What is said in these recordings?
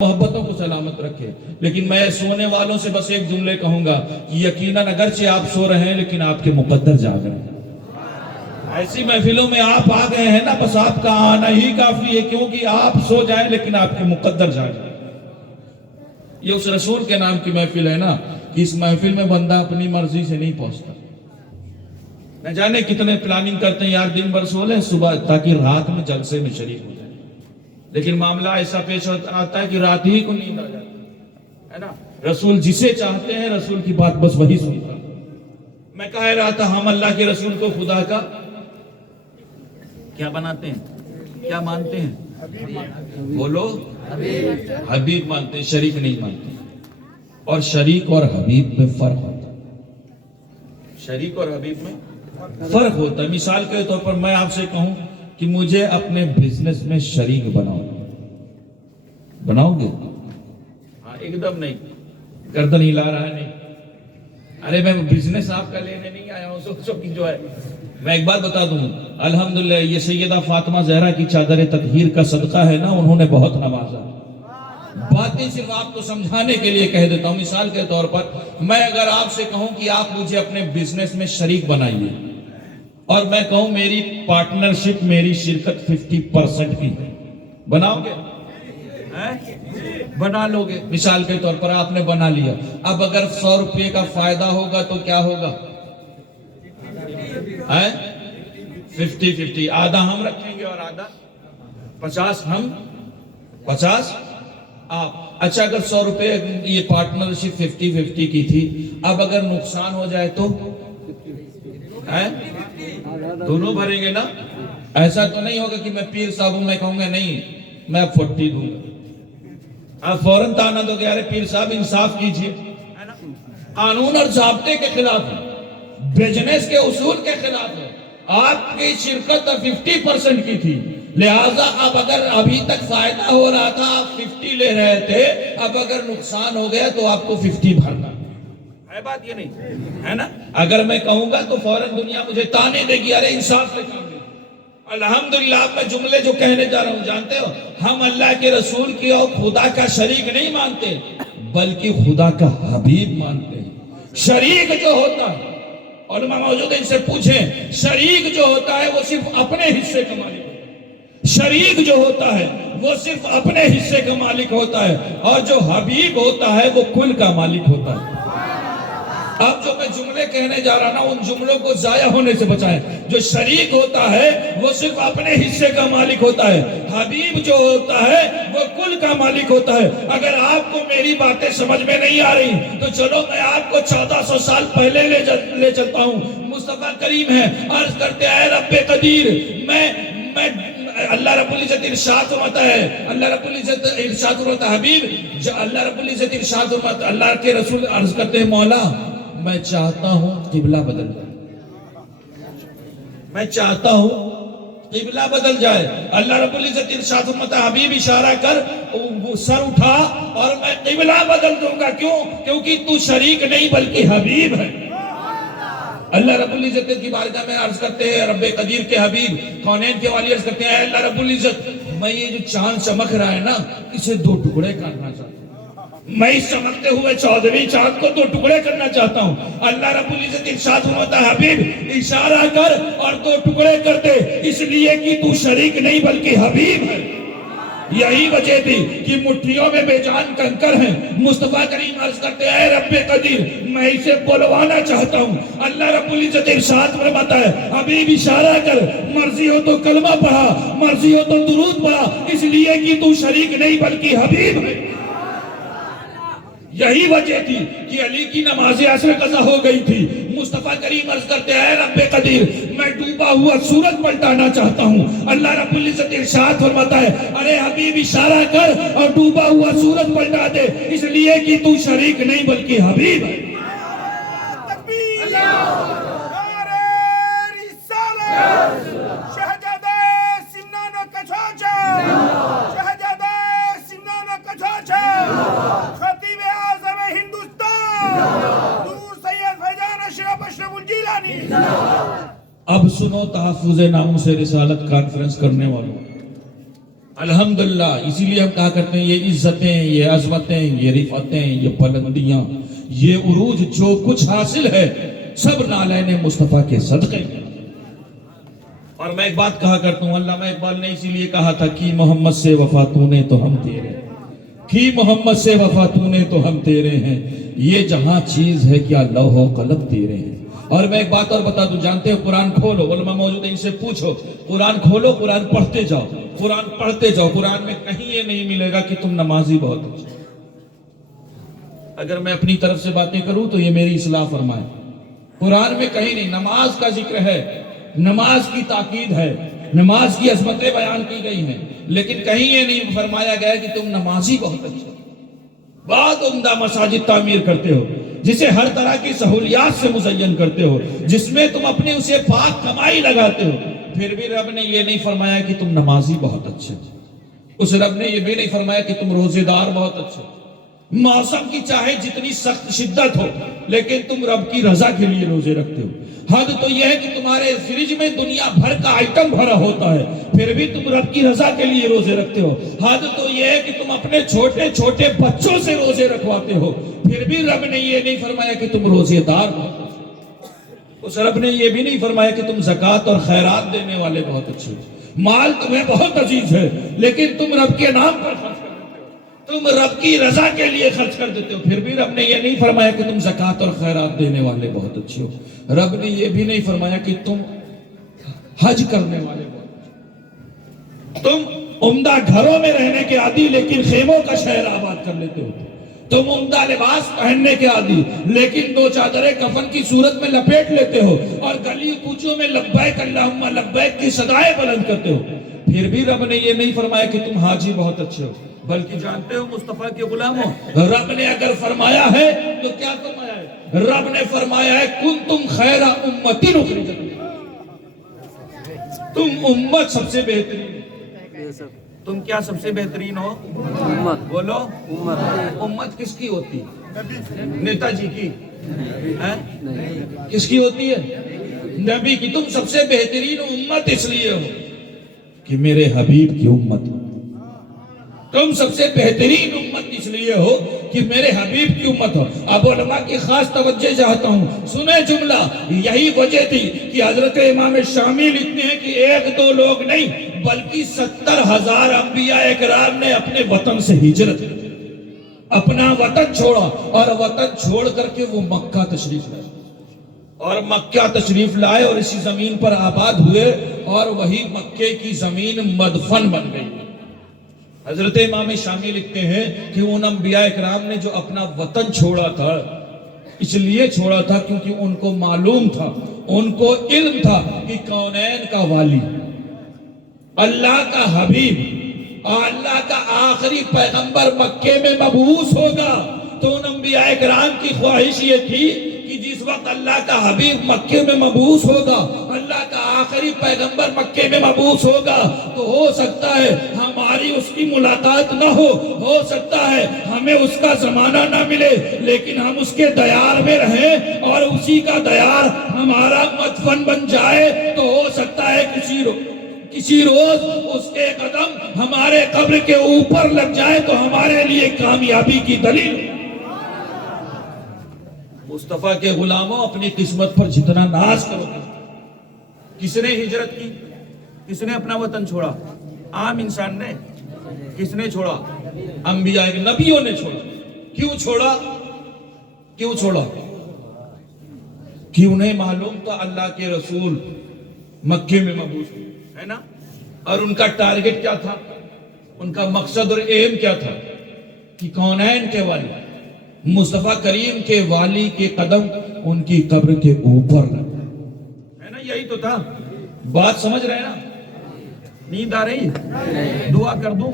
محبتوں کو سلامت رکھے. لیکن میں سونے والوں سے بس ایک جملے کہوں گا کہ یقیناً اگرچہ آپ سو رہے ہیں لیکن آپ کے مقدر جاگ رہے ہیں. ایسی محفلوں میں آپ آ گئے ہیں نا، بس آپ کا آنا ہی کافی ہے، کیونکہ آپ سو جائیں لیکن آپ کے مقدر جاگ رہے ہیں. یہ اس رسول کے نام کی محفل ہے نا کہ اس محفل میں بندہ اپنی مرضی سے نہیں پہنچتا. نہ جانے کتنے پلاننگ کرتے ہیں یار، دن بھر سو لیں صبح تاکہ رات میں جلسے میں شریک ہو جائیں، لیکن معاملہ ایسا پیش آتا ہے کہ رات ہی کو نیند آ جاتی ہے نا. رسول جسے چاہتے ہیں رسول کی بات بس وہی سنتا. میں کہہ رہا تھا ہم اللہ کے رسول کو خدا کا کیا بناتے ہیں، کیا مانتے ہیں؟ بولو، حبیب مانتے ہیں، شریک نہیں مانتے. اور شریک اور حبیب میں فرق ہوتا ہے. شریک اور حبیب میں فرق ہوتا ہے. مثال کے طور پر میں آپ سے کہوں کہ مجھے اپنے بزنس میں شریک بناؤ گے؟ ہاں، ایک دم نہیں. گردن ہلا رہا ہے نہیں. ارے میں بزنس آپ کا لینے نہیں آیا ہوں، سوچو کہ جو ہے. میں ایک بات بتا دوں، الحمدللہ یہ سیدہ فاطمہ زہرا کی چادر تطہیر کا صدقہ ہے نا، انہوں نے بہت نوازا. باتیں صرف آپ کو سمجھانے کے لیے کہہ دیتا ہوں. مثال کے طور پر میں اگر آپ سے کہوں کہ آپ مجھے اپنے بزنس میں شریک بنائیے، اور میں کہوں میری پارٹنرشپ، میری شرکت 50% کی، بناؤ گے؟ بنا لو گے. مثال کے طور پر آپ نے بنا لیا. اب اگر 100 روپے کا فائدہ ہوگا تو کیا ہوگا؟ 50-50. آدھا ہم رکھیں گے اور آدھا 50 ہم 50 آپ. اچھا، اگر 100 روپے یہ پارٹنرشپ 50-50 کی تھی، اب اگر نقصان ہو جائے تو دونوں بھریں گے نا. ایسا تو نہیں ہوگا کہ میں پیر صاحب ہوں، میں کہوں گا نہیں میں 40 دوں گا. آپ فوراً تانا دو گے، ارے پیر صاحب انصاف کیجئے. قانون اور ضابطے کے خلاف ہے، بزنس کے اصول کے خلاف ہے. آپ کی شرکت 50% کی تھی، لہٰذا اب اگر ابھی تک فائدہ ہو رہا تھا آپ 50 لے رہے تھے، اب اگر نقصان ہو گیا تو آپ کو 50 بھرنا ہے. بات یہ نہیں ہے نا. اگر میں کہوں گا تو فوراً دنیا مجھے تانے دے گی، ارے انصاف سے کام لے. الحمدللہ اب میں جملے جو کہنے جا رہا ہوں جانتے ہو، ہم اللہ کے رسول کی اور خدا کا شریک نہیں مانتے بلکہ خدا کا حبیب مانتے ہیں. شریک جو ہوتا ہے، علماء موجود ہیں ان سے پوچھیں، شریک جو ہوتا ہے وہ صرف اپنے حصے کا مالک ہوتا ہے. شریک جو ہوتا ہے وہ صرف اپنے حصے کا مالک ہوتا ہے، اور جو حبیب ہوتا ہے وہ کل کا مالک ہوتا ہے. اب جو میں جملے کہنے جا رہا نا، ان جملوں کو ضائع ہونے سے بچائیں. جو شریک ہوتا ہے وہ صرف اپنے حصے کا مالک ہوتا ہے. حبیب جو ہوتا ہے وہ کل کا مالک ہوتا ہے. اگر آپ کو میری باتیں سمجھ میں نہیں آ رہی تو چلو میں آپ کو 1400 سال پہلے لے چلتا ہوں. مصطفیٰ کریم ہے، عرض کرتے ہیں رب قدیر، میں اللہ رب العزت ارشاد فرماتا ہے، اللہ رب العزت ارشاد فرماتا ہے، حبیب اللہ رب العزت ارشاد فرماتا ہے، اللہ کے رسول عرض کرتے ہیں مولا میں چاہتا ہوں قبلہ بدل جائے. میں چاہتا ہوں قبلہ بدل جائے. اللہ رب العزت ارشاد فرماتا ہے حبیب اشارہ کر، سر اٹھا اور میں قبلہ بدل دوں گا. کیوں؟ کیونکہ تو شریک نہیں بلکہ حبیب ہے. اللہ رب العزت کی بارگاہ میں عرض کرتے ہیں رب قدیر کے حبیب کونین کے والی عرض کرتے ہیں، اے اللہ رب العزت میں یہ جو چاند چمک رہا ہے نا اسے 2 ٹکڑے کرنا چاہتا ہوں. میں اس چمکتے ہوئے 14ویں چاند کو 2 ٹکڑے کرنا چاہتا ہوں. اللہ رب العزت ارشاد فرماتا ہے حبیب اشارہ کر اور 2 ٹکڑے کر دے، اس لیے کہ تو شریک نہیں بلکہ حبیب ہے. یہی وجہ تھی کہ مٹھیوں میں بے جان کنکر ہیں. مصطفیٰ کریم عرض کرتے ہیں اے رب قدیر میں اسے بلوانا چاہتا ہوں. اللہ رب العزت ارشاد فرماتا ہے حبیب اشارہ کر، مرضی ہو تو کلمہ پڑھا، مرضی ہو تو درود پڑھا، اس لیے کہ تو شریک نہیں بلکہ حبیب ہے. یہی وجہ تھی کہ علی کی نماز عصر قضا ہو گئی تھی. مصطفیٰ کریم عرض کرتے ہیں اے رب قدیر میں ڈوبا ہوا سورج پلٹانا چاہتا ہوں. اللہ رب العزت ارشاد فرماتا ہے ارے حبیب اشارہ کر اور ڈوبا ہوا سورج پلٹا دے، اس لیے کہ تو شریک نہیں بلکہ حبیب ہے. اب سنو تحفظ ناموس رسالت کانفرنس کرنے والوں، الحمدللہ. اسی لیے ہم کہا کرتے ہیں یہ عزتیں، یہ عظمتیں، یہ رفعتیں، یہ بلندیاں، یہ عروج، جو کچھ حاصل ہے سب نالین مصطفیٰ کے صدقے. اور میں ایک بات کہا کرتا ہوں، علامہ اقبال نے اسی لیے کہا تھا کہ محمد سے وفا تو نے تو ہم تیرے، کہ محمد سے وفا تو نے تو ہم تیرے ہیں، یہ جہاں چیز ہے کیا لوح و قلم تیرے ہیں. اور میں ایک بات اور بتا دوں، جانتے ہو قرآن کھولو، علماء موجود ہیں ان سے پوچھو، قرآن کھولو، قرآن پڑھتے جاؤ، قرآن پڑھتے جاؤ، قرآن میں کہیں یہ نہیں ملے گا کہ تم نمازی بہت اچھے. اگر میں اپنی طرف سے باتیں کروں تو یہ میری اصلاح فرمائے. قرآن میں کہیں نہیں، نماز کا ذکر ہے، نماز کی تاکید ہے، نماز کی عظمتیں بیان کی گئی ہیں، لیکن کہیں یہ نہیں فرمایا گیا کہ تم نمازی بہت اچھے، بہت عمدہ مساجد تعمیر کرتے ہو، جسے ہر طرح کی سہولیات سے مزین کرتے ہو، جس میں تم اپنے اسے پاک کمائی لگاتے ہو. پھر بھی رب نے یہ نہیں فرمایا کہ تم نمازی بہت اچھے. اس رب نے یہ بھی نہیں فرمایا کہ تم روزے دار بہت اچھے. موسم کی چاہے جتنی سخت شدت ہو، لیکن تم رب کی رضا کے لیے روزے رکھتے ہو. حد تو یہ ہے کہ تمہارے فریج میں دنیا بھر کا آئٹم بھرا ہوتا ہے، پھر بھی تم رب کی رضا کے لیے روزے رکھتے ہو. حد تو یہ ہے کہ تم اپنے چھوٹے چھوٹے بچوں سے روزے رکھواتے ہو، پھر بھی رب نے یہ نہیں فرمایا کہ تم روزے دار ہو. اس رب نے یہ بھی نہیں فرمایا کہ تم زکوٰۃ اور خیرات دینے والے بہت اچھے ہو. مال تمہیں بہت عزیز ہے، لیکن تم رب کے نام پر خرچ کرتے ہو، تم رب کی رضا کے لیے خرچ کر دیتے ہو. پھر بھی رب نے یہ نہیں فرمایا کہ تم زکوٰۃ اور خیرات دینے والے بہت اچھے ہو. رب نے یہ بھی نہیں فرمایا کہ تم حج کرنے والے بہت اچھے ہو. تم عمدہ گھروں میں رہنے کے عادی، لیکن خیموں کا شہر آباد کر لیتے ہو. تم عمدہ لباس پہننے کے عادی، لیکن دو چادریں کفن کی صورت میں لپیٹ لیتے ہو اور گلی کوچوں میں لبیک اللہم لبیک کی صدائیں بلند کرتے ہو. پھر بھی رب نے یہ نہیں فرمایا کہ تم حاجی بہت اچھے ہو. بلکہ جانتے ہو مصطفیٰ کے غلاموں، رب نے اگر فرمایا ہے تو کیا فرمایا ہے؟ رب نے فرمایا ہے کنتم خیر امت اخرجت للناس. تم امت سب سے بہترین. تم کیا سب سے بہترین ہو؟ امت. بولو امت. امت کس کی ہوتی ہے؟ نیتا جی کی؟ کس کی ہوتی ہے؟ نبی کی. تم سب سے بہترین امت اس لیے ہو کہ میرے حبیب کی امت. تم سب سے بہترین امت اس لیے ہو کہ میرے حبیب کی امت ہو. اب علماء کی خاص توجہ چاہتا ہوں، سنیں جملہ. یہی وجہ تھی کہ حضرت امام شامی لکھتے ہیں کہ ایک دو لوگ نہیں بلکہ 70,000 انبیاء اکرام نے اپنے وطن سے ہجرت کی، اپنا وطن چھوڑا، اور وطن چھوڑ کر کے وہ مکہ تشریف لائے، اور مکہ تشریف لائے اور اسی زمین پر آباد ہوئے، اور وہی مکے کی زمین مدفن بن گئی. حضرت امام شامی لکھتے ہیں کہ ان انبیاء اکرام نے جو اپنا وطن چھوڑا تھا، اس لیے چھوڑا تھا کیونکہ ان کو معلوم تھا، ان کو علم تھا کہ کونین کا والی، اللہ کا حبیب اور اللہ کا آخری پیغمبر مکے میں مبعوث ہوگا. تو ان انبیاء اکرام کی خواہش یہ تھی کہ جس وقت اللہ کا حبیب مکے میں مبعوث ہوگا، اللہ کا آخری پیغمبر مکے میں مبعوث ہوگا، تو ہو سکتا ہے ہماری اس کی ملاقات نہ ہو سکتا ہے ہمیں اس کا زمانہ نہ ملے، لیکن ہم اس کے دیار میں رہیں اور اسی کا دیار ہمارا مدفن بن جائے. تو ہو سکتا ہے کسی روز اس کے قدم ہمارے قبر کے اوپر لگ جائے تو ہمارے لیے کامیابی کی دلیل. مصطفیٰ کے غلاموں، اپنی قسمت پر جتنا ناز کرو. کس نے ہجرت کی؟ کس نے اپنا وطن چھوڑا؟ عام انسان نے. کس نے چھوڑا؟ انبیاء، نبیوں نے چھوڑا. کیوں چھوڑا؟ کیوں چھوڑا؟ کہ انہیں معلوم تھا اللہ کے رسول مکے میں مبعوث ہے نا، اور ان کا ٹارگٹ کیا تھا، ان کا مقصد اور ایم کیا تھا کہ کونین کے والی مصطفیٰ کریم کے والی کے قدم ان کی قبر کے اوپر ہے نا. یہی تو تھا. بات سمجھ رہے ہیں نا؟ نیند آ رہی؟ دعا کر دوں،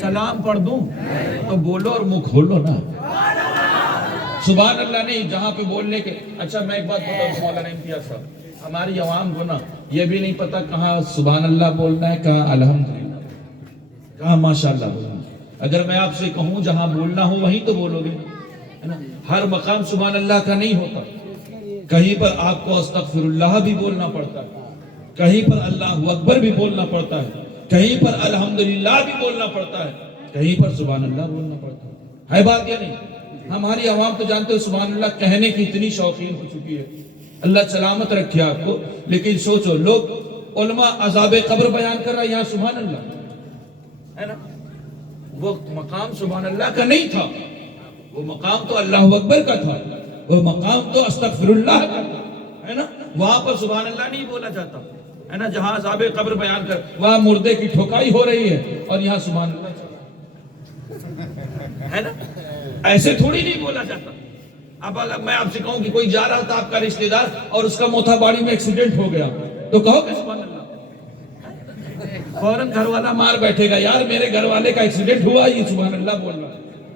سلام پڑھ دوں تو بولو اور منہ کھولو نا. سبحان اللہ نہیں جہاں پہ بولنے کے. اچھا میں ایک بات بتا دوں مولانا امتیاز صاحب، ہماری عوام کو نا یہ بھی نہیں پتا کہاں سبحان اللہ بولنا ہے، کہاں الحمدللہ، کہاں ماشاءاللہ بولنا ہے. اگر میں آپ سے کہوں جہاں بولنا ہو وہیں تو بولو گے. ہر مقام سبحان اللہ کا نہیں ہوتا. کہیں پر آپ کو استغفر اللہ بھی بولنا پڑتا ہے، کہیں پر اللہ اکبر بھی بولنا پڑتا ہے، کہیں پر الحمدللہ بھی بولنا پڑتا ہے، کہیں پر سبحان اللہ بولنا پڑتا ہے بات یا نہیں؟ ہماری عوام تو جانتے ہو سبحان اللہ کہنے کی اتنی شوقین ہو چکی ہے، اللہ سلامت رکھے آپ کو، لیکن سوچو لوگ علماء عذاب قبر بیان کر رہا ہے، یہاں سبحان اللہ ہے نا، وہ مقام سبحان اللہ کا نہیں تھا، وہ مقام تو اللہ اکبر کا تھا، وہ مقام تو استغفر اللہ کا تھا، ہے نا، وہاں پر سبحان اللہ نہیں بولا جاتا ہے نا، جہاں عذاب قبر بیان کر وہاں مردے کی ٹھوکائی ہو رہی ہے اور یہاں سبحان اللہ چل رہا ہے نا، ایسے تھوڑی نہیں بولا جاتا۔ اب اگر میں آپ سے کہوں کہ کوئی جا رہا تھا آپ کا رشتہ دار اور اس کا موتھا باڑی میں ایکسیڈنٹ ہو گیا تو کہو کہ سبحان اللہ، فوراً گھر والا مار بیٹھے گا، یار میرے گھر والے کا ایکسیڈنٹ ہوا، یہ سبحان اللہ بول رہا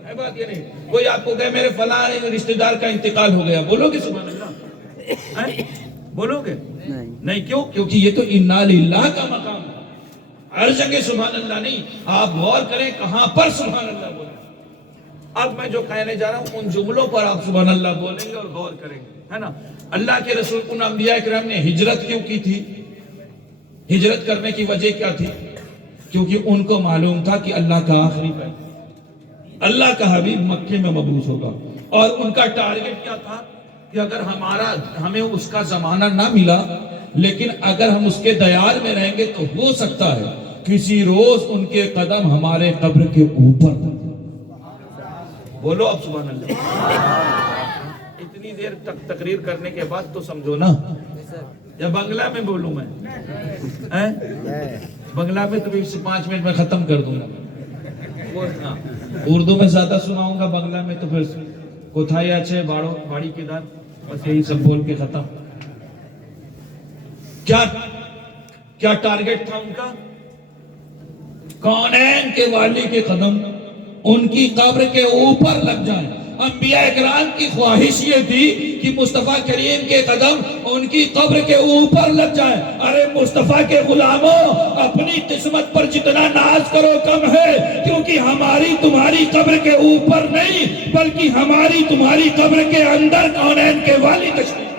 ہے بات یہ نہیں۔ کوئی آپ کو کہے میرے فلاں رشتہ دار کا انتقال ہو گیا، بولو گے سبحان اللہ؟ بولو گے نہیں؟ کیوں؟ کیونکہ یہ تو انا للہ کا مقام ہے، ہر جگہ سبحان اللہ نہیں۔ آپ غور کریں کہاں پر سبحان اللہ بولیں۔ اب میں جو کہنے جا رہا ہوں ان جملوں پر آپ سبحان اللہ بولیں گے اور غور کریں گے، ہے نا۔ اللہ کے رسول کو انبیاء کرام نے ہجرت کیوں کی تھی؟ ہجرت کرنے کی وجہ کیا تھی؟ کیونکہ ان کو معلوم تھا کہ اللہ کا آخری پیغام، اللہ کا حبیب مکے میں مبعوث ہوگا، اور ان کا ٹارگٹ کیا تھا کہ اگر ہمیں اس کا زمانہ نہ ملا، لیکن اگر ہم اس کے دیار میں رہیں گے تو ہو سکتا ہے کسی روز ان کے قدم ہمارے قبر کے اوپر تک۔ بولو اب سبحان اللہ۔ اتنی دیر تک تقریر کرنے کے بعد تو سمجھو نا، یا بنگلہ میں بولوں میں؟ بنگلہ میں تو 5 منٹ میں ختم کر دوں گا، اردو میں زیادہ سناؤں گا، بنگلہ میں تو پھر کوتھائی اچھے باڑی کے دار، بس یہی سب بول کے ختم۔ کیا ٹارگٹ تھا ان کا؟ کونین کے والی کے قدم ان کی قبر کے اوپر لگ جائیں۔ انبیاء اکرام کی خواہش یہ تھی کہ مصطفیٰ کریم کے قدم ان کی قبر کے اوپر لگ جائیں۔ ارے مصطفیٰ کے غلاموں، اپنی قسمت پر جتنا ناز کرو کم ہے، کیونکہ ہماری تمہاری قبر کے اوپر نہیں بلکہ ہماری تمہاری قبر کے اندر کونین کے والی تشریف۔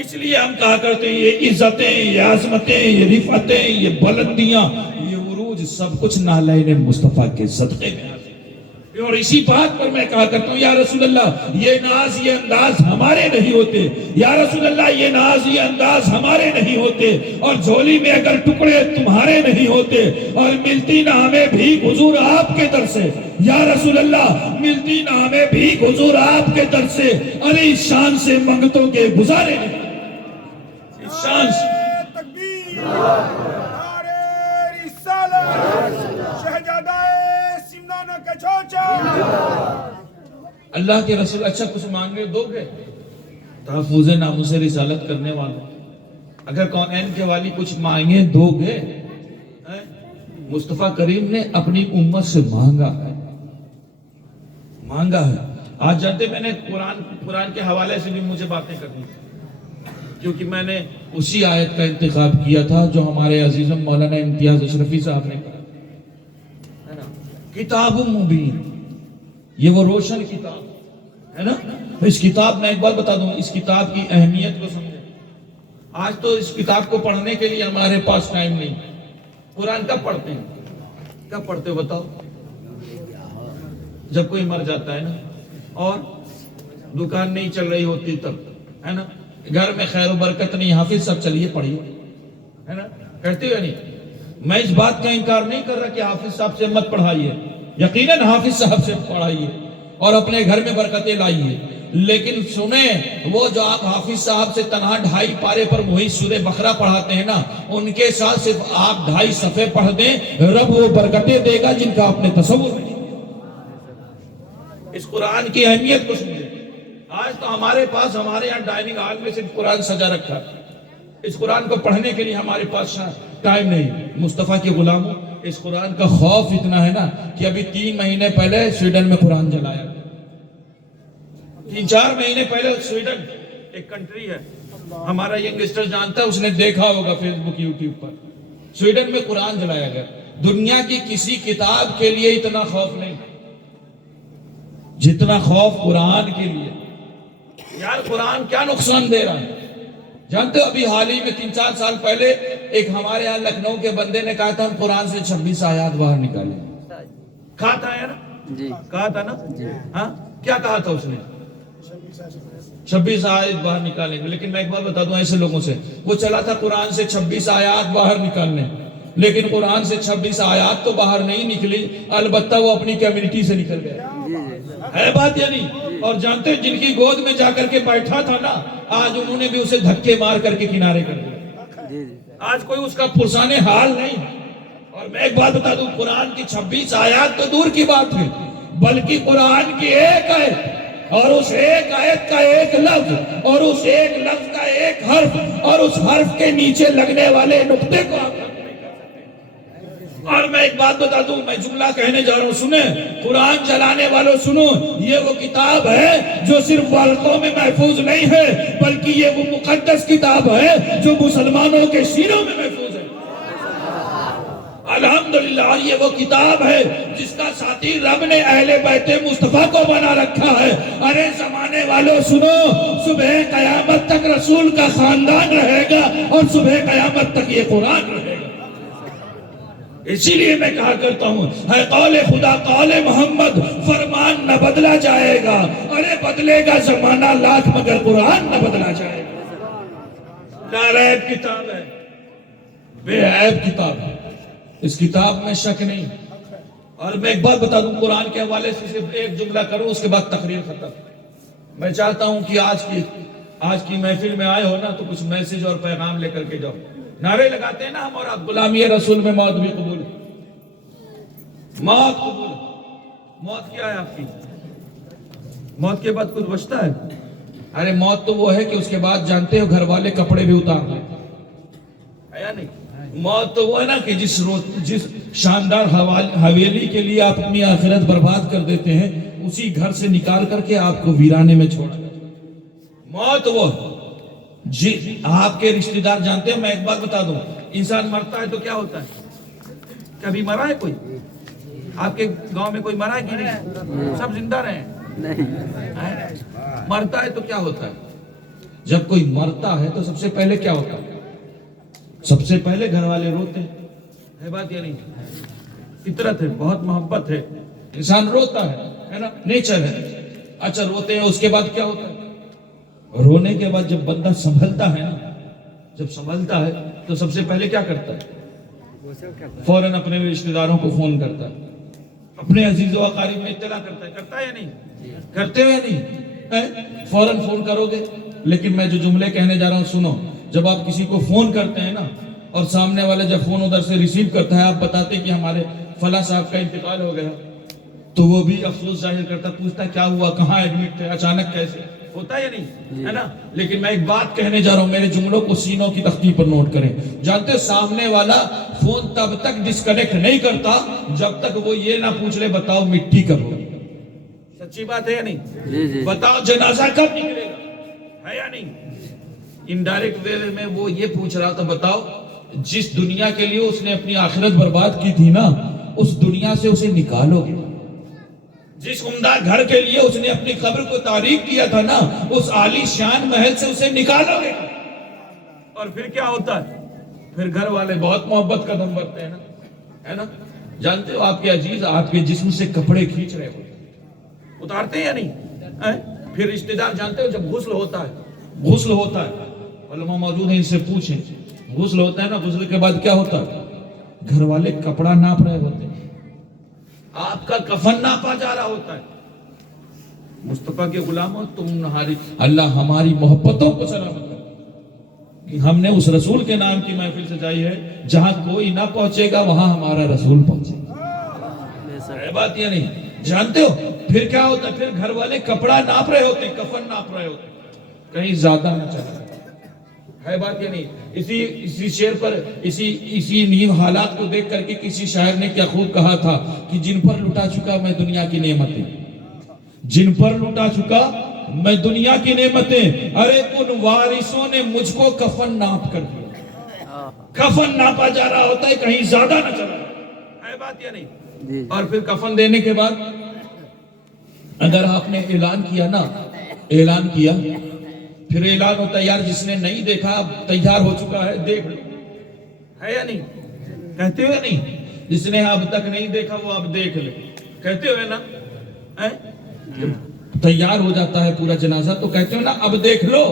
اس لیے ہم کہا کرتے ہیں یہ عزتیں، یہ عظمتیں، یہ رفعتیں، یہ بلندیاں، یہ عروج سب کچھ نالین مصطفیٰ کے صدقے میں حاصل ہے۔ اور اسی بات پر میں کہا کرتا ہوں یا رسول اللہ یہ ناز یہ انداز ہمارے نہیں ہوتے، یا رسول اللہ یہ ناز یہ انداز ہمارے نہیں ہوتے، اور جھولی میں اگر ٹکڑے تمہارے نہیں ہوتے، اور ملتی نہ ہمیں بھیک حضور آپ کے در سے، یا رسول اللہ ملتی نہ ہمیں بھیک حضور آپ کے در سے، ارے اس شان سے منگتوں کے گزارے نہیں، اس شان سے تکبیر، نعرہ رسالت، شہزادہ سمنانہ کا چوچا۔ اللہ کے رسول اچھا کچھ مانگے دو گے؟ تحفظ ناموس رسالت کرنے والوں، اگر کونین کے والی کچھ مانگے دو گے؟ مصطفیٰ کریم نے اپنی امت سے مانگا ہے۔ آج جانتے میں نے قرآن کے حوالے سے بھی مجھے باتیں کرنی تھی، کیونکہ میں نے اسی آیت کا انتخاب کیا تھا جو ہمارے عزیزم مولانا امتیاز اشرفی صاحب نے کہا ہے نا، کتاب مبین، یہ وہ روشن کتاب ہے نا۔ اس کتاب میں ایک بات بتا دوں، اس کتاب کی اہمیت کو سمجھیں۔ آج تو اس کتاب کو پڑھنے کے لیے ہمارے پاس ٹائم نہیں۔ قرآن کب پڑھتے ہیں؟ کب پڑھتے ہو بتاؤ؟ جب کوئی مر جاتا ہے نا، اور دکان نہیں چل رہی ہوتی تب، ہے نا، گھر میں خیر و برکت نہیں، حافظ صاحب چلیے پڑھیے، ہے نا، کہتے ہو نہیں؟ میں اس بات کا انکار نہیں کر رہا کہ حافظ صاحب سے مت پڑھائیے، یقیناً حافظ صاحب سے پڑھائیے اور اپنے گھر میں برکتیں لائیے، لیکن سنیں وہ جو آپ حافظ صاحب سے تنہا 2.5 پارے پر وہی سورہ بقرہ پڑھاتے ہیں نا، ان کے ساتھ صرف آپ 2.5 صفحے پڑھ دیں، رب وہ برکتیں دے گا جن کا آپ نے تصور نہیں۔ اس قرآن کی اہمیت کو سمجھیں۔ آج تو ہمارے پاس ہمارے یہاں ڈائننگ ہال میں صرف قرآن سجا رکھا ہے، اس قرآن کو پڑھنے کے لیے ہمارے پاس ٹائم نہیں۔ مصطفیٰ کے غلاموں، اس قرآن کا خوف اتنا ہے نا کہ ابھی 3 مہینے پہلے سویڈن میں قرآن جلایا، 3-4 مہینے پہلے سویڈن ایک کنٹری ہے، ہمارا ینگسٹر جانتا ہے، اس نے دیکھا ہوگا فیس بک یوٹیوب پر، سویڈن میں قرآن جلایا گیا۔ دنیا کی کسی کتاب کے لیے اتنا خوف نہیں جتنا خوف قرآن کے لیے۔ یار قرآن کیا نقصان دے رہا ہے؟ جانتے ہو ابھی حال ہی میں 3-4 سال پہلے ایک ہمارے یہاں لکھنؤ کے بندے نے کہا تھا ہم قرآن سے 26 آیات باہر نکالیں. کہا تھا نا, کہا تھا نا, ہاں کیا کہا تھا اس نے؟ 26 آیات باہر نکالیں گے. لیکن میں ایک بات بتا دوں ایسے لوگوں سے, وہ چلا تھا قرآن سے 26 آیات باہر نکالنے, لیکن قرآن سے 26 آیات تو باہر نہیں نکلی, البتہ وہ اپنی کمیونٹی سے نکل گیا. ہے بات یا نہیں؟ اور جانتے جن کی گود میں جا کر کے بیٹھا تھا نا, آج انہوں نے بھی اسے دھکے مار کر کے کنارے کر دیا. آج کوئی اس کا پرسان حال نہیں. اور میں ایک بات بتا دوں, قرآن کی 26 آیات تو دور کی بات ہے, بلکہ قرآن کی ایک آیت اور اس ایک آیت کا ایک لفظ اور اس ایک لفظ کا ایک حرف اور اس حرف کے نیچے لگنے والے نقطے کو آپ. اور میں ایک بات بتا دوں, میں جملہ کہنے جا رہا ہوں, سنیں قرآن چلانے والوں سنو, یہ وہ کتاب ہے جو صرف ورقوں میں محفوظ نہیں ہے, بلکہ یہ وہ مقدس کتاب ہے جو مسلمانوں کے سینوں میں محفوظ ہے. الحمدللہ. اور یہ وہ کتاب ہے جس کا ساتھی رب نے اہل بیت مصطفیٰ کو بنا رکھا ہے. ارے زمانے والوں سنو, صبح قیامت تک رسول کا خاندان رہے گا اور صبح قیامت تک یہ قرآن رہے گا. اسی لیے میں کہا کرتا ہوں, ہے قول خدا قول محمد, فرمان نہ بدلا جائے گا. ارے بدلے گا زمانہ لاکھ مگر قرآن نہ بدلا جائے گا. ناریب کتاب ہے, بے عیب کتاب ہے, اس کتاب میں شک نہیں. اور میں ایک بات بتا دوں, قرآن کے حوالے سے صرف ایک جملہ کروں, اس کے بعد تقریر ختم. میں چاہتا ہوں کہ آج کی محفل میں آئے ہو نا, تو کچھ میسج اور پیغام لے کر کے جاؤ. نعرے لگاتے ہیں نا ہم, اور آپ غلامی رسول میں موت بھی قبول ہے. موت قبول ہے. موت کیا ہے آپ کی؟ موت کے بعد کچھ بچتا ہے؟ ارے موت تو وہ ہے کہ اس کے بعد جانتے ہو گھر والے کپڑے بھی اتار لیں, ہے یا نہیں؟ موت تو وہ ہے نا کہ جس شاندار حویلی کے لیے آپ اپنی آخرت برباد کر دیتے ہیں, اسی گھر سے نکال کر کے آپ کو ویرانے میں چھوڑا. موت وہ جی آپ کے رشتہ دار جانتے ہیں. میں ایک بات بتا دوں, انسان مرتا ہے تو کیا ہوتا ہے؟ کبھی مرا ہے کوئی آپ کے گاؤں میں؟ کوئی مرا ہے کہ نہیں؟ سب زندہ رہے ہیں. مرتا ہے تو کیا ہوتا ہے؟ جب کوئی مرتا ہے تو سب سے پہلے کیا ہوتا ہے؟ سب سے پہلے گھر والے روتے ہیں. ہے بات یا نہیں؟ فطرت ہے, بہت محبت ہے, انسان روتا ہے نا, نیچر ہے. اچھا روتے ہیں, اس کے بعد کیا ہوتا ہے؟ رونے کے بعد جب بندہ سنبھلتا ہے نا, جب سنبھلتا ہے تو سب سے پہلے کیا کرتا ہے؟ فوراً اپنے رشتہ داروں کو فون کرتا ہے, اپنے عزیز و اقارب میں اطلاع کرتا ہے. کرتا ہے یا نہیں؟ کرتے ہو یا نہیں؟ فوراً فون کرو گے. لیکن میں جو جملے کہنے جا رہا ہوں سنو, جب آپ کسی کو فون کرتے ہیں نا, اور سامنے والے جب فون ادھر سے ریسیو کرتا ہے, آپ بتاتے کہ ہمارے فلاں صاحب کا انتقال ہو گیا, تو وہ بھی افسوس ظاہر کرتا, پوچھتا کیا ہوا, کہاں ایڈمٹ تھے, اچانک کیسے. ہوتا ہے یا نہیں؟ ہے نا. لیکن میں ایک بات کہنے جا رہا ہوں, میرے جملوں کو سینوں کی تختی پر نوٹ کریں. جانتے سامنے والا فون تب تک ڈسکنیکٹ نہیں کرتا جب تک وہ یہ نہ پوچھ لے بتاؤ مٹی کب ہوگی. سچی بات ہے یا نہیں؟ بتاؤ جنازہ کب نکلے گا, ہے یا نہیں؟ انڈائریکٹ وے میں وہ یہ پوچھ رہا تھا, بتاؤ جس دنیا کے لیے اس نے اپنی آخرت برباد کی تھی نا, اس دنیا سے اسے نکالو گے. جس عمدہ گھر کے لیے اس نے اپنی قبر کو تاریک کیا تھا نا, اس عالی شان محل سے اسے نکالو گے. اور پھر کیا ہوتا ہے؟ پھر گھر والے بہت محبت کا دم بھرتے ہیں نا, ہے نا. جانتے ہو آپ کے عزیز آپ کے جسم سے کپڑے کھینچ رہے ہوتے ہیں, اتارتے ہیں یا نہیں؟ پھر رشتہ دار جانتے ہو جب غسل ہوتا ہے, علماء موجود ہیں ان سے پوچھیں, غسل ہوتا ہے نا, غسل کے بعد کیا ہوتا ہے؟ گھر والے کپڑا ناپ رہے ہوتے ہیں, آپ کا کفن ناپا جا رہا ہوتا ہے. مصطفیٰ کے غلاموں, تم اللہ ہماری محبتوں کو سلامت کرے کہ ہم نے اس رسول کے نام کی محفل سجائی ہے, جہاں کوئی نہ پہنچے گا وہاں ہمارا رسول پہنچے گا. ہے بات یا نہیں؟ جانتے ہو پھر کیا ہوتا ہے؟ پھر گھر والے کپڑا ناپ رہے ہوتے ہیں, کفن ناپ رہے ہوتے ہیں, کہیں زیادہ نہ چلا. ہے بات یا نہیں؟ اسی شعر پر اسی نیو حالات کو دیکھ کر کے کسی شاعر نے کیا خوب کہا تھا کہ جن پر لٹا چکا میں دنیا کی نعمتیں, جن پر لٹا چکا میں دنیا کی نعمتیں, ارے ان وارثوں نے مجھ کو کفن ناپ کر دیا. کفن ناپا جا رہا ہوتا ہے, کہیں زیادہ نہ چلا. ہے بات یا نہیں؟ اور پھر کفن دینے کے بعد اگر آپ نے اعلان کیا نا, اعلان کیا, پھر اعلان ہوتا ہے یار جس نے نہیں دیکھا اب تیار ہو چکا ہے دیکھ لو، ہے یا نہیں؟ کہتے ہوئے نہیں؟ جس نے اب تک نہیں دیکھا وہ اب دیکھ لے، کہتے ہوئے نا؟ تیار ہو جاتا ہے پورا جنازہ تو کہتے ہوئے نا اب دیکھ لو۔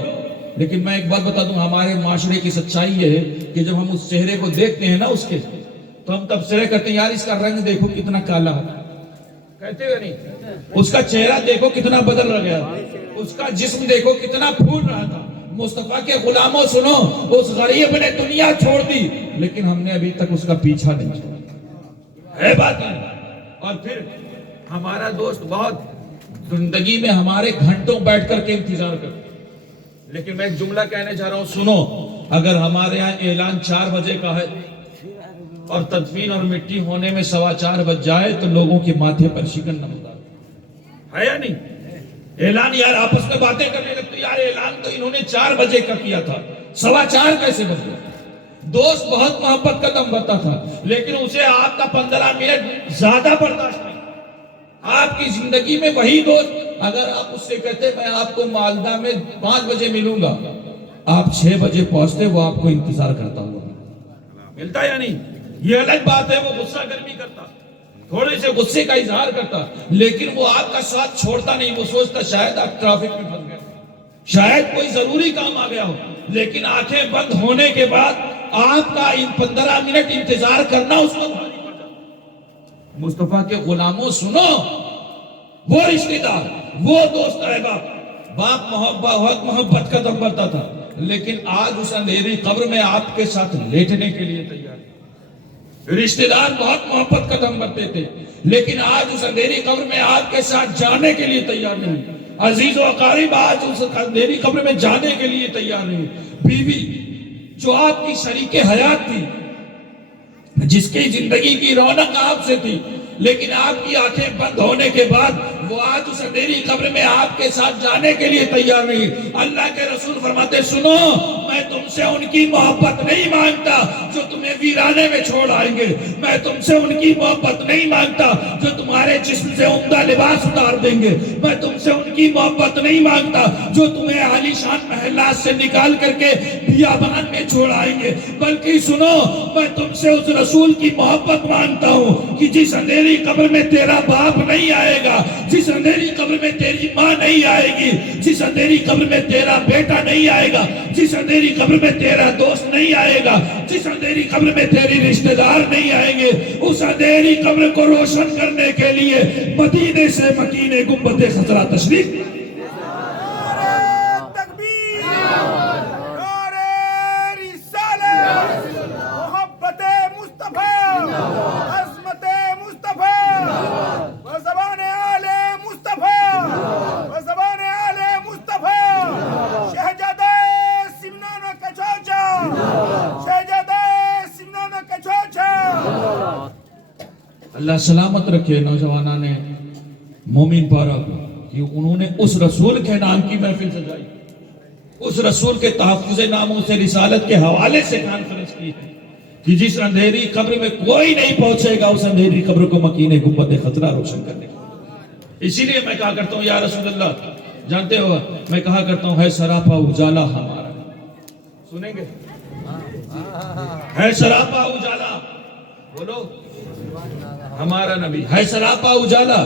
لیکن میں ایک بات بتا دوں، ہمارے معاشرے کی سچائی یہ ہے کہ جب ہم اس چہرے کو دیکھتے ہیں نا اس کے، تو ہم تبصرے کرتے ہیں یار اس کا رنگ دیکھو کتنا کالا ہے، کہتے ہوئے نہیں؟ اس کا چہرہ دیکھو کتنا بدل گیا، اس کا جسم دیکھو کتنا پھول رہا تھا۔ مصطفیٰ کے غلاموں سنو، اس غریب نے دنیا چھوڑ دی لیکن ہم نے ابھی تک اس کا پیچھا نہیں چھوڑا، ہے بات نہیں؟ اور پھر ہمارا دوست بہت زندگی میں ہمارے گھنٹوں بیٹھ کر کے انتظار کرتا، لیکن میں ایک جملہ کہنے جا رہا ہوں، سنو، اگر ہمارے ہاں اعلان 4 بجے کا ہے اور تدفین اور مٹی ہونے میں 4:15 بج جائے تو لوگوں کے ماتھے پر شکن نمودار ہے یا نہیں؟ اعلان یار آپس میں باتیں کرنے لگتے، یار اعلان تو انہوں نے 4 بجے کا کیا تھا، 4:15 کیسے بج گئے؟ دوست بہت محبت کا دم بھرتا تھا لیکن اسے آپ کا 15 منٹ زیادہ برداشت نہیں۔ آپ کی زندگی میں وہی دوست، اگر آپ اس سے کہتے میں آپ کو مالدہ میں 5 بجے ملوں گا، آپ 6 بجے پہنچتے، وہ آپ کو انتظار کرتا ہوگا، ملتا یا نہیں؟ یہ الگ بات ہے، وہ غصہ گرمی کرتا، تھوڑے سے غصے کا اظہار کرتا، لیکن وہ آپ کا ساتھ چھوڑتا نہیں۔ وہ سوچتا شاید آپ ٹریفک میں پھنس گئے، شاید کوئی ضروری کام آ گیا ہو، لیکن آنکھیں بند ہونے کے بعد آپ کا 15 منٹ انتظار کرنا اس کو بھاری پڑ جاتا۔ مصطفیٰ کے غلاموں سنو، وہ رشتہ دار، وہ دوست احباب، باپ بہت محبت کا دم بھرتا تھا لیکن آج اس اندھیری قبر میں آپ کے ساتھ لیٹنے کے لیے تیار ہے۔ رشتہ دار بہت محبت کا دم بھرتے تھے لیکن آج اس اندھیری قبر میں آپ کے ساتھ جانے کے لیے تیار نہیں۔ عزیز و اقارب آج اس اندھیری قبر میں جانے کے لیے تیار نہیں۔ بیوی جو آپ کی شریک حیات تھی، جس کی زندگی کی رونق آپ سے تھی، لیکن آپ کی آنکھیں بند ہونے کے بعد وہ آج اس اندھیری قبر میں آپ کے ساتھ جانے کے لیے تیار نہیں۔ اللہ کے رسول فرماتے سنو، میں تم سے ان کی محبت نہیں مانگتا جو تمہیں ویرانے میں چھوڑ آئیں گے، میں تم سے ان کی محبت نہیں مانگتا جو تمہارے جسم سے عمدہ لباس اتار دیں گے، میں تم سے ان کی محبت نہیں مانگتا جو تمہیں عالی شان محلات سے نکال کر کے بیابان میں چھوڑ آئیں گے، بلکہ سنو، میں تم سے اس رسول کی محبت مانگتا ہوں کہ جس اندھیری قبر میں تیرا باپ نہیں آئے گا، جس اندھیری قبر میں تیری ماں نہیں آئے گی، جس اندھیری قبر میں تیرا بیٹا نہیں آئے گا، جس اندھیری قبر میں تیرا دوست نہیں آئے گا، جس اندھیری قبر میں تیری رشتہ دار نہیں آئیں گے، اس اندھیری قبر کو روشن کرنے کے لیے مدینے سے مکینے گنبد خضرا تشریف۔ اللہ سلامت رکھے نوجوانان مومن پارا کہ انہوں نے اس رسول کے نام کی محفل سجائی، اس رسول کے تحفظ ناموں سے رسالت کے حوالے سے کانفرنس کی ہے کہ جس اندھیری قبر میں کوئی نہیں پہنچے گا، اس اندھیری قبر کو مکین گنبد خضرا روشن کرنے کا۔ اسی لیے میں کہا کرتا ہوں یا رسول اللہ، جانتے ہو میں کہا کرتا ہوں ہے سراپا اجالا ہمارا، سنیں گے؟ ہے سراپا اجالا، بولو ہمارا نبی ہے سراپا اجالا،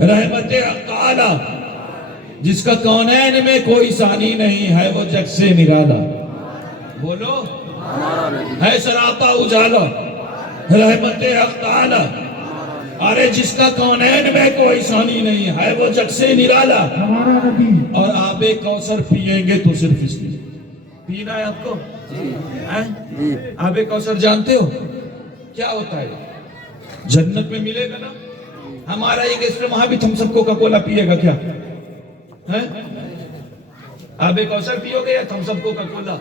رحمت اعلی، جس کا کونین میں کوئی ثانی نہیں ہے، وہ جگ سے نرالا، بولو ہے سراپا اجالا، رحمت اعلی، ارے جس کا کونین میں کوئی ثانی نہیں ہے، وہ جگ سے نرالا، اور آب کوثر پیئیں گے تو صرف اس لیے پینا ہے آپ کو۔ آب کوثر جانتے ہو کیا ہوتا ہے؟ جنت میں ملے گا نا، ہمارا ایک اس میں وہاں بھی تم سب کوکا کولا پیے گا کیا؟ آب کوثر پیو گے یا تم سب کوکا کولا؟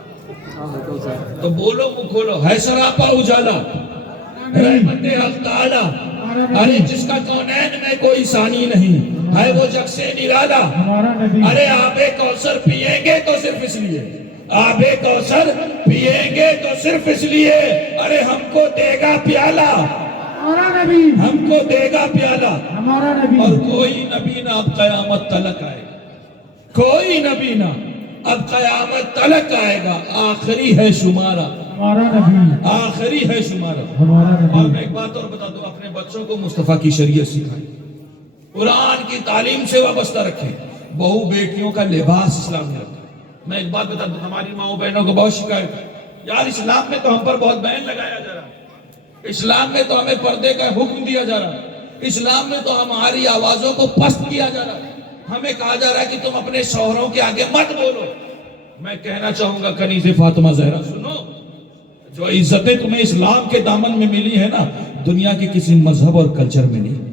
تو بولو وہ کھولو، ہے سراپا اجالا، رحمت حق تعالی، ارے جس کا کونین میں کوئی ثانی نہیں ہے، وہ جگ سے نرالا، ارے آب کوثر پیئیں گے تو صرف اس لیے، آب کوثر پیئیں گے تو صرف اس لیے، ارے ہم کو دے گا پیالہ، ہم کو دے گا پیالہ، اور کوئی نبی نہ اب قیامت تلک آئے گا، کوئی نبی نہ اب قیامت تلک آئے گا، آخری ہے شمارہ، ہمارا نبی، آخری ہے شمارہ۔ ہمارا اور نبی، میں ایک بات اور بتا دوں، اپنے بچوں کو مصطفیٰ کی شریعت سکھائیں، قرآن کی تعلیم سے وابستہ رکھیں، بہو بیٹیوں کا لباس اسلام نے رکھا۔ میں ایک بات بتا دوں، ہماری ماؤں بہنوں کو بہت شکایت ہے، یار اسلام میں تو ہم پر بہت بین لگایا جا رہا ہے، اسلام میں تو ہمیں پردے کا حکم دیا جا رہا ہے، اسلام میں تو ہماری آوازوں کو پست کیا جا رہا ہے، ہمیں کہا جا رہا ہے کہ تم اپنے شوہروں کے آگے مت بولو۔ میں کہنا چاہوں گا کنیز فاطمہ زہرا، سنو، جو عزتیں تمہیں اسلام کے دامن میں ملی ہے نا، دنیا کے کسی مذہب اور کلچر میں نہیں،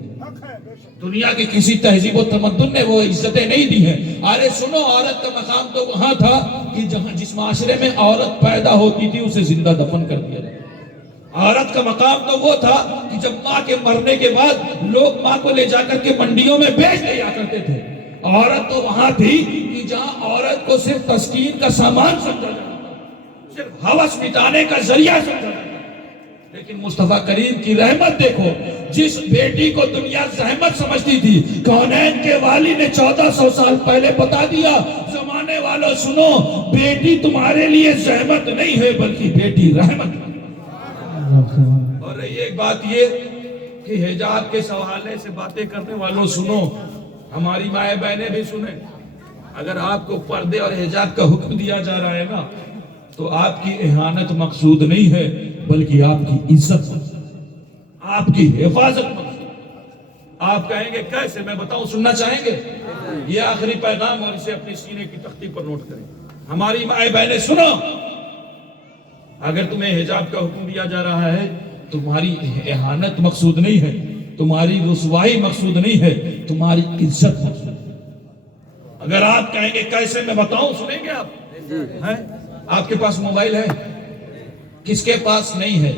دنیا کی کسی تہذیب و تمدن نے وہ عزتیں نہیں دی ہیں۔ ارے سنو، عورت کا مقام تو وہاں تھا کہ جس معاشرے میں عورت پیدا ہوتی تھی اسے زندہ دفن کر دیا جاتا۔ عورت کا مقام تو وہ تھا کہ جب ماں کے مرنے کے بعد لوگ ماں کو لے جا کر کے منڈیوں میں بیچ دیا کرتے تھے۔ عورت تو وہاں تھی کہ جہاں عورت کو صرف تسکین کا سامان سمجھا جاتا، صرف ہوس مٹانے کا ذریعہ سمجھا جاتا۔ لیکن مصطفیٰ کریم کی رحمت دیکھو، جس بیٹی کو دنیا زحمت سمجھتی تھی، کونین کے والی نے 1400 سال پہلے بتا دیا، زمانے والوں سنو، بیٹی تمہارے لیے زحمت نہیں ہے بلکہ بیٹی رحمت ہے۔ اور رہی ایک بات یہ کہ حجاب کے حوالے سے باتیں کرنے والوں سنو، ہماری مائیں بہنیں بھی سنیں، اگر آپ کو پردے اور حجاب کا حکم دیا جا رہا ہے نا، تو آپ کی اہانت مقصود نہیں ہے بلکہ آپ کی عزت مقصود، آپ کی حفاظت مقصود۔ آپ کہیں گے کیسے؟ میں بتاؤں، سننا چاہیں گے؟ یہ آخری پیغام، اور اسے اپنی سینے کی تختی پر نوٹ کریں۔ ہماری مائیں بہنیں سنو، اگر تمہیں حجاب کا حکم دیا جا رہا ہے، تمہاری اہانت مقصود نہیں ہے، تمہاری رسوائی مقصود نہیں ہے، تمہاری عزت مقصود ہے۔ اگر آپ کہیں گے کیسے؟ میں بتاؤں، سنیں گے آپ؟ ہیں؟ آپ کے پاس موبائل ہے؟ کس کے پاس نہیں ہے؟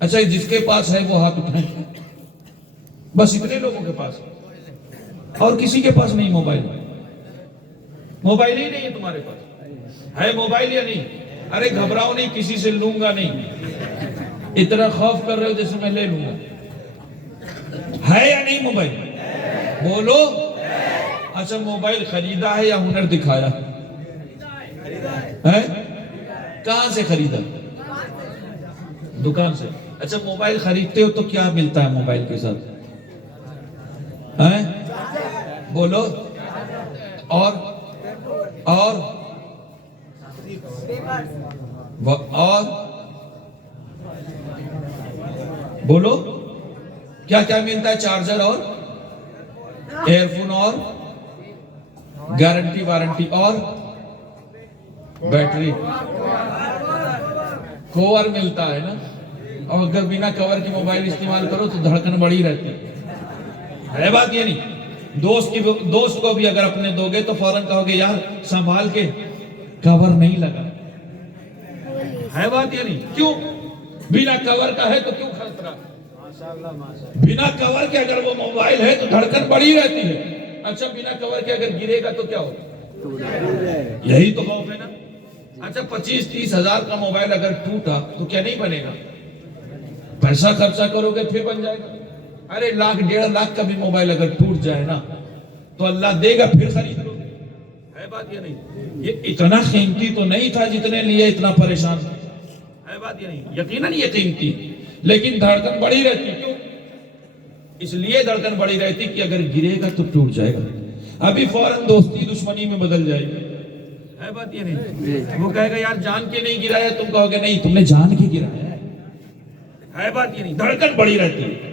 اچھا، جس کے پاس ہے وہ ہاتھ اٹھائیں، بس اتنے لوگوں کے پاس، اور کسی کے پاس نہیں موبائل؟ موبائل ہی نہیں ہے تمہارے پاس، ہے موبائل یا نہیں؟ ارے گھبراؤ نہیں، کسی سے لوں گا نہیں، اتنا خوف کر رہے ہو جیسے میں لے لوں گا۔ ہے یا نہیں موبائل؟ بولو۔ اچھا، موبائل خریدا ہے یا ہنر دکھایا ہے؟ کہاں سے خریدا؟ دکان سے۔ اچھا، موبائل خریدتے ہو تو کیا ملتا ہے موبائل کے ساتھ؟ ہیں؟ بولو۔ اور بولو، کیا کیا ملتا ہے؟ چارجر اور ایئر فون اور گارنٹی وارنٹی اور بیٹری، کور ملتا ہے نا۔ اور اگر بنا کور کی موبائل استعمال کرو تو دھڑکن بڑی رہتی ہے بات یہ نہیں؟ دوست کو بھی اگر اپنے دو گے تو فوراً کہو گے یار سنبھال کے، کور نہیں لگا، ہے بات یہ نہیں؟ کیوں؟ بنا کور کا ہے تو کیوں خطرہ؟ بنا کور کے اگر وہ موبائل ہے تو دھڑکن بڑی رہتی ہے۔ اچھا، بنا کور کے اگر گرے گا تو کیا ہوگا؟ یہی تو خوف ہے نا۔ اچھا، 25-30 ہزار کا موبائل اگر ٹوٹا تو کیا نہیں بنے گا؟ پیسہ خرچہ کرو گے پھر بن جائے گا۔ ارے 1,00,000-1,50,000 کا بھی موبائل اگر ٹوٹ جائے نا تو اللہ دے گا، پھر خرید لو گے، ہے بات یہ نہیں؟ یہ اتنا قیمتی تو نہیں تھا جتنے لیے اتنا پریشان تھا، ہے بات یہ نہیں؟ یقیناً یہ قیمتی، لیکن دھڑکن بڑی رہتی۔ کیوں؟ اس لیے دھڑکن بڑی رہتی کہ اگر گرے گا تو ٹوٹ جائے گا، ابھی فوراً دوستی دشمنی میں بدل جائے گی، ہے بات یہ نہیں؟ وہ کہے گا یار جان کے نہیں گرایا، تم کہو گے نہیں تم نے جان کے گرایا ہے بات یہ نہیں؟ دھڑکن بڑی رہتی ہے۔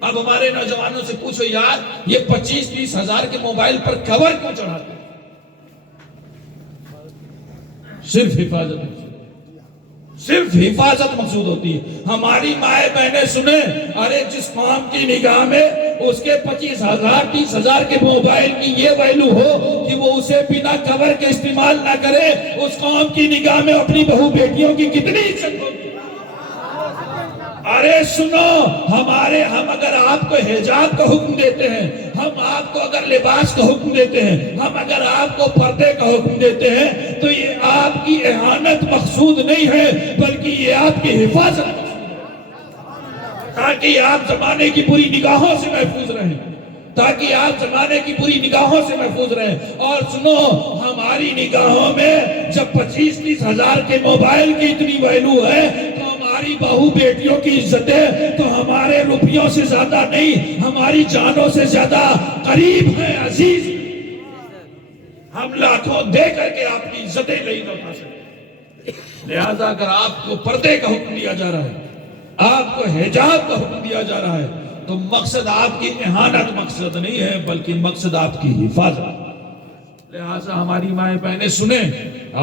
اب ہمارے نوجوانوں سے پوچھو یار یہ 25-30 ہزار کے موبائل پر کور کیوں چڑھاتے؟ صرف حفاظت مقصود ہوتی ہے۔ ہماری مائیں بہنیں سنیں، ارے جس قوم کی نگاہ میں اس کے 25,000-30 ہزار کے موبائل کی یہ ویلو ہو کہ وہ اسے بنا کور کے استعمال نہ کرے، اس قوم کی نگاہ میں اپنی بہو بیٹیوں کی کتنی عزت ہوگی۔ ارے سنو، ہم اگر آپ کو حجاب کا حکم دیتے ہیں، ہم آپ کو اگر لباس کا حکم دیتے ہیں، ہم اگر آپ کو پردے کا حکم دیتے ہیں تو یہ آپ کی اہانت مقصود نہیں ہے بلکہ یہ آپ کی حفاظت مقصود ہے، تاکہ آپ زمانے کی بری نگاہوں سے محفوظ رہیں۔ تاکہ آپ زمانے کی بری نگاہوں سے محفوظ رہیں. اور سنو، ہماری نگاہوں میں جب 25-30 ہزار کے موبائل کی اتنی ویلو ہے تو ہماری بہو بیٹیوں کی عزتیں تو ہمارے روپیوں سے زیادہ نہیں، ہماری جانوں سے زیادہ قریب ہیں عزیز. ہم لاکھوں دے کر کے آپ کی عزتیں نہیں لوٹا سکتے. لہذا اگر آپ کو پردے کا حکم دیا جا رہا ہے، آپ کو حجاب کا حکم دیا جا رہا ہے، تو مقصد آپ کی اہانت مقصد نہیں ہے، بلکہ مقصد آپ کی حفاظت. لہذا ہماری مائیں بہنیں سنیں،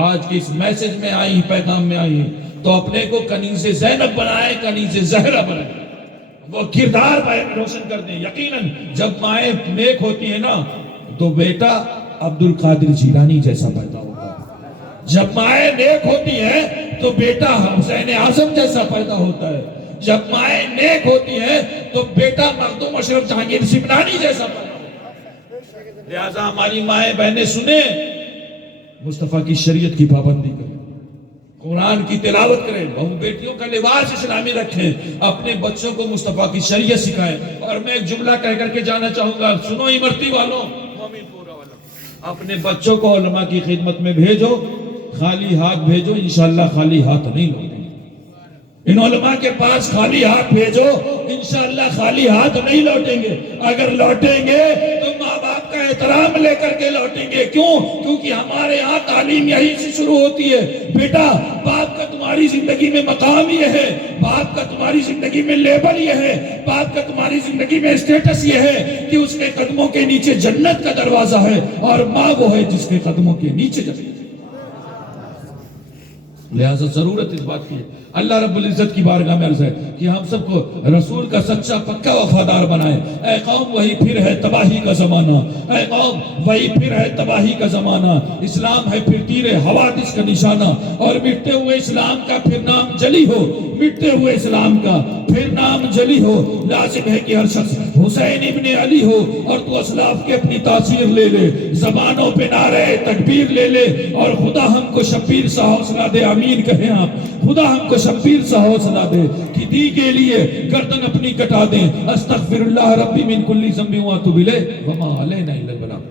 آج کی اس میسج میں آئی، پیغام میں آئی، تو اپنے کو کنیز زینب بنائیں، کنیز زہرا بنائیں، وہ کردار روشن کر دیں. یقیناً جب مائیں نیک ہوتی ہیں نا تو بیٹا عبد القادر جیلانی جیسا پیدا ہوتا ہے. جب مائیں نیک ہوتی ہیں تو بیٹا حسین اعظم جیسا پیدا ہوتا ہے. جب مائیں نیک ہوتی ہیں تو بیٹا مخدوم اشرف جہانگیر سمنانی جیسا پیدا ہوتا ہے. لہذا ہماری مائیں بہنیں سنیں، مصطفیٰ کی شریعت کی پابندی کریں، قرآن کی تلاوت کریں، بہو بیٹیوں کا لباس اسلامی رکھیں، اپنے بچوں کو مصطفیٰ کی شریعت سکھائیں. اور میں ایک جملہ کہہ کر کے جانا چاہوں گا، سنو امرتی والوں، مومن پورا والوں، اپنے بچوں کو علماء کی خدمت میں بھیجو، خالی ہاتھ بھیجو، انشاءاللہ خالی ہاتھ نہیں لوٹیں گے. ان علماء کے پاس خالی ہاتھ بھیجو، انشاءاللہ خالی ہاتھ نہیں لوٹیں گے. اگر لوٹیں گے تو ماں باپ کا احترام لے کر کے لوٹیں گے. کیوں؟ کیونکہ ہمارے یہاں تعلیم یہی سے شروع ہوتی ہے. بیٹا، باپ کا تمہاری زندگی میں مقام یہ ہے، باپ کا تمہاری زندگی میں لیبل یہ ہے، باپ کا تمہاری زندگی میں اسٹیٹس یہ ہے کہ اس کے قدموں کے نیچے جنت کا دروازہ ہے، اور ماں وہ ہے جس کے قدموں کے نیچے جنت. لہذا ضرورت اس بات کی ہے، اللہ رب العزت کی بارگاہ میں عرض ہے کہ ہم سب کو رسول کا سچا پکا وفادار بنائے. اے قوم، وہی پھر ہے تباہی کا زمانہ، اے قوم وہی پھر ہے تباہی کا زمانہ. اسلام ہے پھر تیر حوادث کا نشانہ، اور مٹتے ہوئے اسلام کا پھر نام جلی ہو، مٹتے ہوئے اسلام کا پھر نام جلی ہو. لازم ہے کہ ہر شخص حسین ابن علی ہو، اور تو اسلاف کے اپنی تاثیر لے لے، زبانوں پہ نعرہ تکبیر لے لے، اور خدا ہم کو شبیر سا حوصلہ دے. آمین کہیں آپ. خدا ہم کو شبیر سا حوصلہ دے کہ دی کے لیے گردن اپنی کٹا دیں. استغفر اللہ ربی من کل ذنب واتوب الیہ وما علینا الا البلاغ.